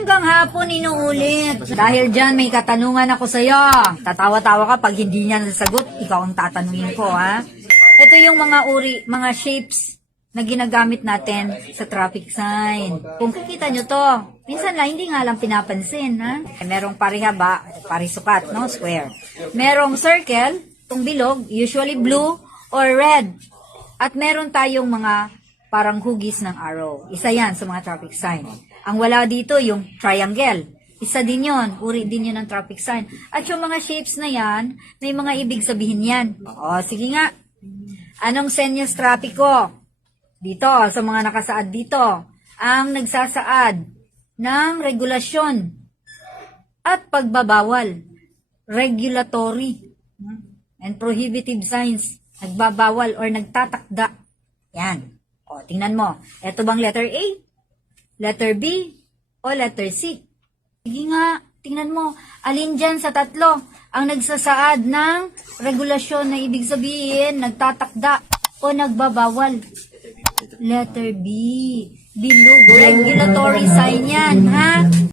hanggang hapon inuulit. Dahil dyan may katanungan ako sa'yo. Tatawa-tawa ka pag hindi niya nasasagot, ikaw ang tatanungin ko, ha? Ito yung mga shapes na ginagamit natin sa traffic sign. Kung kikita nyo to, minsan lang, hindi nga lang pinapansin, ha? Merong parihaba, parisukat, no? Square. Merong circle, itong bilog, usually blue or red. At meron tayong mga parang hugis ng arrow. Isa yan sa mga traffic sign. Ang wala dito, yung triangle. Isa din yon, uri din yun ng traffic sign. At yung mga shapes na yan, may mga ibig sabihin yan. O, sige nga. Anong senyas trapiko? Dito, sa mga nakasaad dito. Ang nagsasaad ng regulasyon at pagbabawal. Regulatory and prohibitive signs. Nagbabawal or nagtatakda. Yan. O, tingnan mo. Ito bang letter A? Letter B? O letter C? Sige nga, tingnan mo. Alin dyan sa tatlo ang nagsasaad ng regulasyon na ibig sabihin, nagtatakda o nagbabawal? Letter B. Bilog. Regulatory sign yan, ha?